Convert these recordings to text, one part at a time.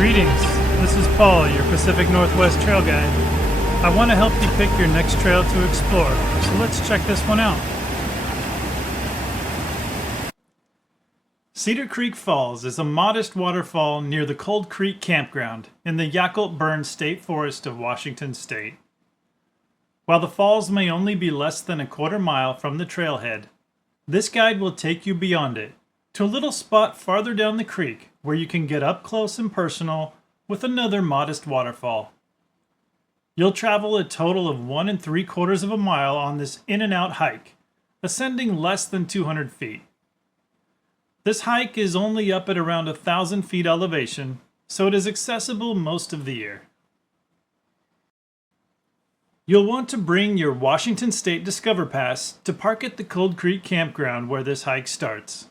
Greetings, this is Paul, your Pacific Northwest trail guide. I want to help you pick your next trail to explore, so let's check this one out. Cedar Creek Falls is a modest waterfall near the Cold Creek Campground in the Yacolt Burned State Forest of Washington State. While the falls may only be less than a quarter mile from the trailhead, this guide will take you beyond it, to a little spot farther down the creek where you can get up close and personal with another modest waterfall. You'll travel a total of 1 3/4 of a mile on this in and out hike, ascending less than 200 feet. This hike is only up at around 1,000 feet elevation, so it is accessible most of the year. You'll want to bring your Washington State Discover Pass to park at the Cold Creek Campground where this hike starts.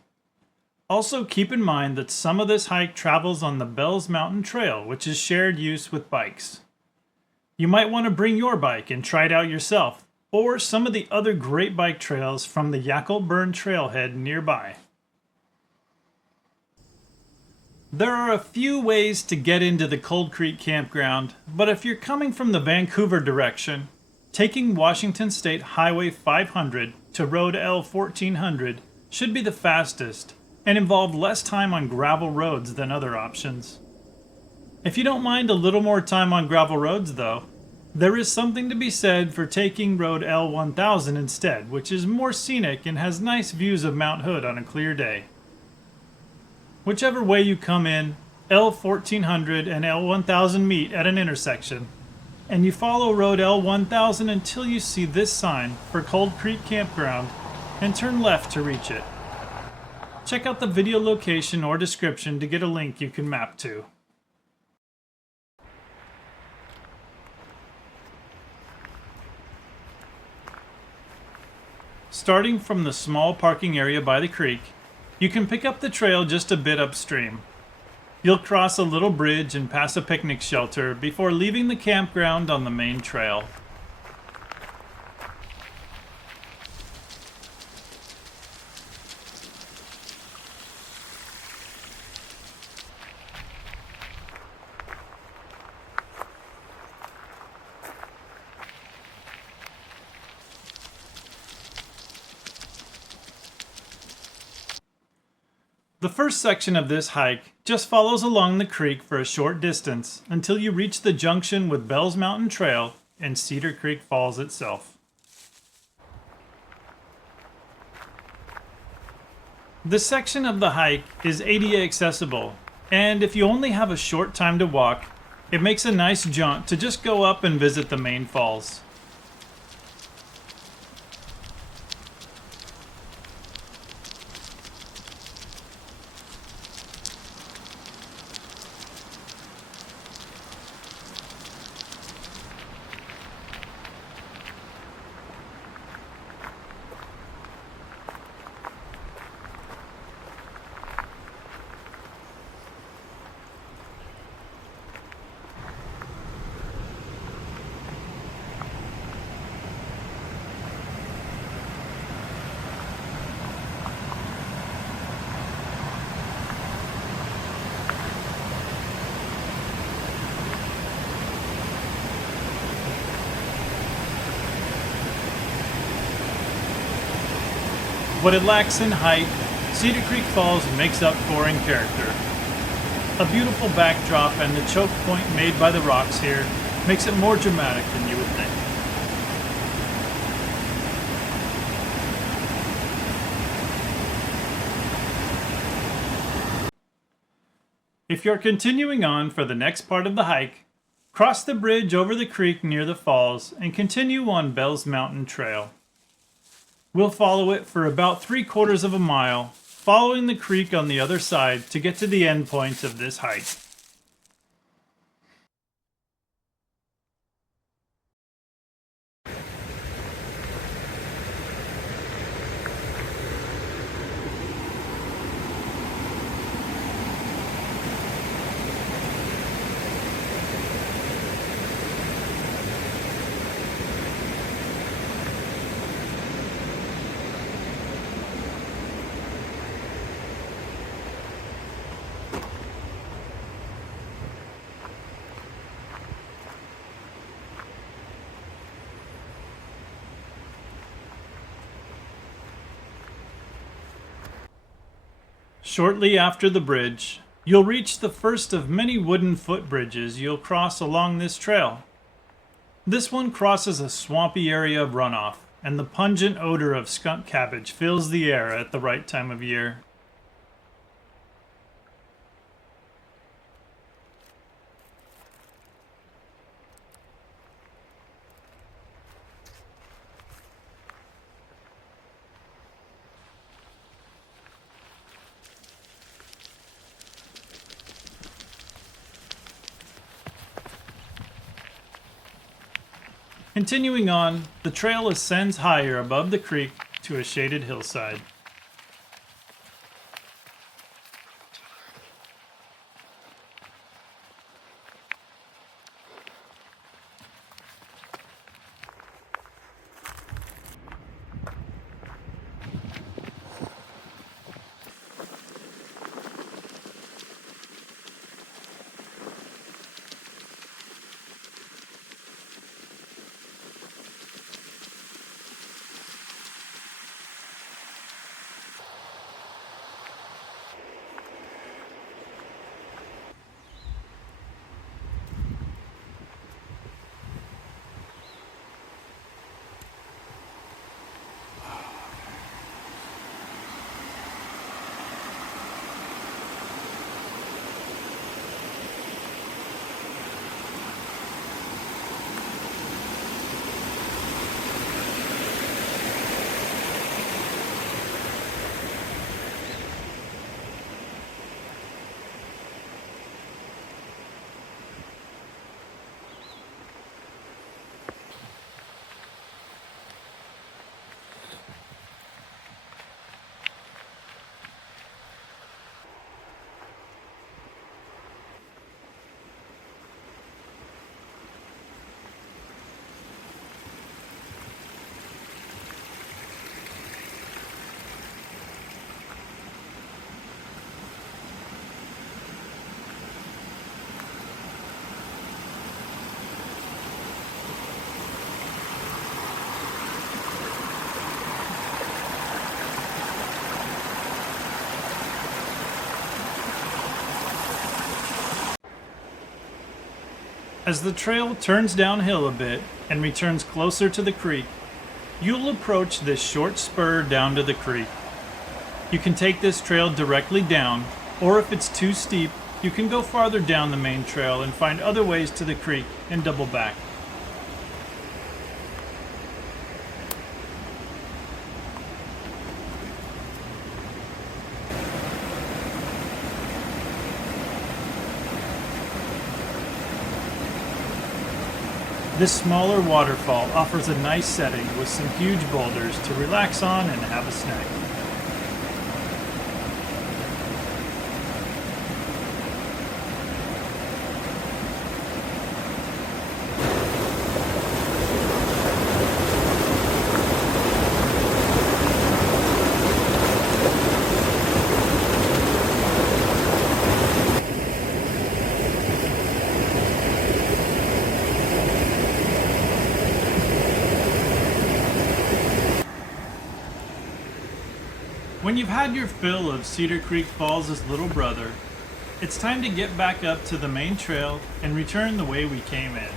Also keep in mind that some of this hike travels on the Bells Mountain Trail, which is shared use with bikes. You might want to bring your bike and try it out yourself, or some of the other great bike trails from the Yacolt Burn Trailhead nearby. There are a few ways to get into the Cold Creek Campground, but if you're coming from the Vancouver direction, taking Washington State Highway 500 to Road L 1400 should be the fastest and involve less time on gravel roads than other options. If you don't mind a little more time on gravel roads though, there is something to be said for taking Road L 1000 instead, which is more scenic and has nice views of Mount Hood on a clear day. Whichever way you come in, L 1400 and L 1000 meet at an intersection, and you follow Road L 1000 until you see this sign for Cold Creek Campground and turn left to reach it. Check out the video location or description to get a link you can map to. Starting from the small parking area by the creek, you can pick up the trail just a bit upstream. You'll cross a little bridge and pass a picnic shelter before leaving the campground on the main trail. The first section of this hike just follows along the creek for a short distance until you reach the junction with Bells Mountain Trail and Cedar Creek Falls itself. This section of the hike is ADA accessible, and if you only have a short time to walk, it makes a nice jaunt to just go up and visit the main falls. What it lacks in height, Cedar Creek Falls makes up for in character. A beautiful backdrop and the choke point made by the rocks here makes it more dramatic than you would think. If you're continuing on for the next part of the hike, cross the bridge over the creek near the falls and continue on Bells Mountain Trail. We'll follow it for about 3/4 of a mile, following the creek on the other side to get to the end point of this hike. Shortly after the bridge, you'll reach the first of many wooden footbridges you'll cross along this trail. This one crosses a swampy area of runoff, and the pungent odor of skunk cabbage fills the air at the right time of year. Continuing on, the trail ascends higher above the creek to a shaded hillside. As the trail turns downhill a bit and returns closer to the creek, you'll approach this short spur down to the creek. You can take this trail directly down, or if it's too steep, you can go farther down the main trail and find other ways to the creek and double back. This smaller waterfall offers a nice setting with some huge boulders to relax on and have a snack. When you've had your fill of Cedar Creek Falls' little brother, it's time to get back up to the main trail and return the way we came in.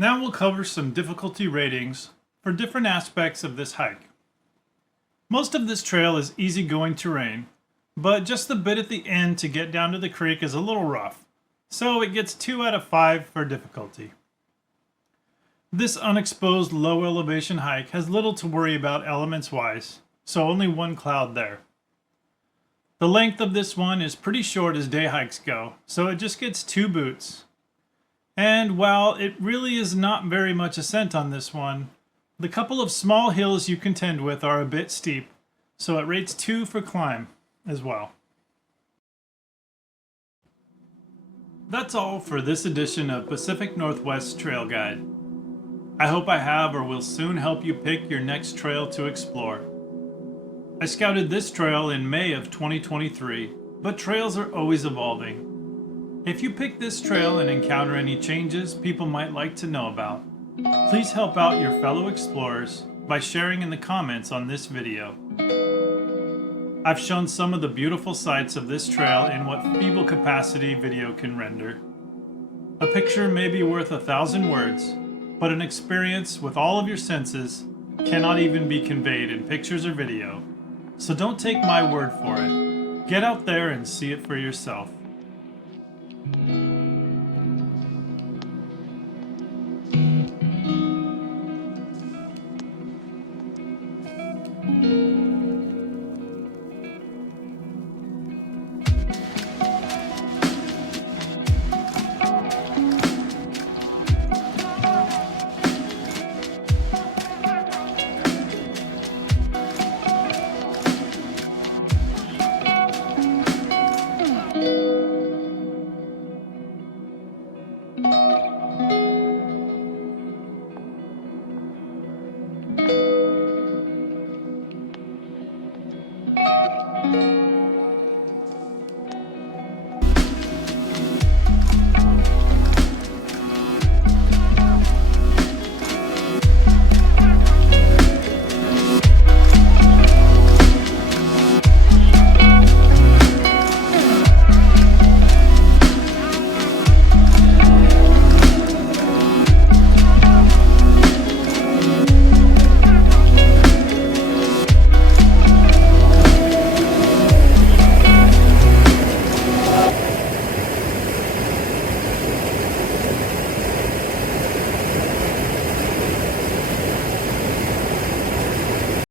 Now we'll cover some difficulty ratings for different aspects of this hike. Most of this trail is easygoing terrain, but just the bit at the end to get down to the creek is a little rough, so it gets 2 out of 5 for difficulty. This unexposed low elevation hike has little to worry about elements-wise, so only one cloud there. The length of this one is pretty short as day hikes go, so it just gets 2 boots. And while it really is not very much ascent on this one, the couple of small hills you contend with are a bit steep, so it rates 2 for climb as well. That's all for this edition of Pacific Northwest Trail Guide. I hope I have or will soon help you pick your next trail to explore. I scouted this trail in May of 2023, but trails are always evolving. If you pick this trail and encounter any changes people might like to know about, please help out your fellow explorers by sharing in the comments on this video. I've shown some of the beautiful sights of this trail in what feeble capacity video can render. A picture may be worth 1,000 words, but an experience with all of your senses cannot even be conveyed in pictures or video. So don't take my word for it. Get out there and see it for yourself.